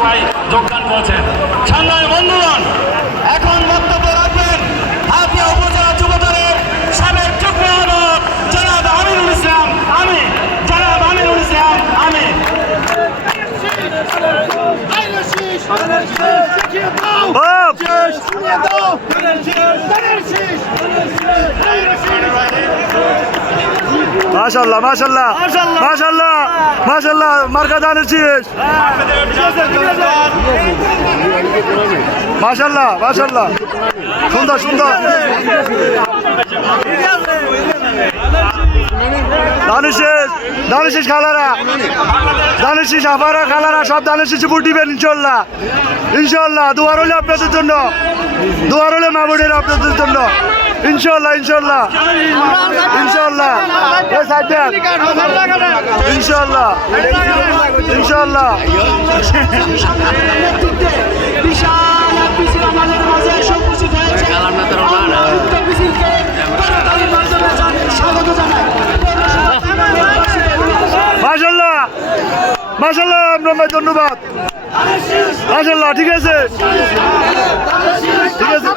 সবাই যোগদান করেছেন। সংগ্রামী বন্ধুগণ, এখন বক্তব্য রাখবেন হাতিয়া উপজেলা যুবদলের সাবেক যুগ্ম আহ্বায়ক জনাব আমিনুল ইসলাম। জনাব আমিনুল ইসলাম। মাশাআল্লাহ মাশাআল্লাহ মাশাআল্লাহ মাশাআল্লাহ মার্কা দানের শেষ মাশাআল্লাহ মাশাআল্লাহ সুন্দর সুন্দর দানের শেষ খালারা দানের শেষ আবারা খালারা সব দানের শেষে ভোট দিবেন ইনশাআল্লাহ ইনশাআল্লাহ দুয়ার হলে আপনাদের জন্য দুয়ার হলে মা বোনের আপনাদের জন্য ইনশাআল্লাহ ইনশাআল্লাহ ইনশাআল্লাহ ইনশাআল্লাহ ইনশাআল্লাহ মাশাআল্লাহ মাশাআল্লাহ আপনার ধন্যবাদ মাশাআল্লাহ ঠিক আছে ঠিক আছে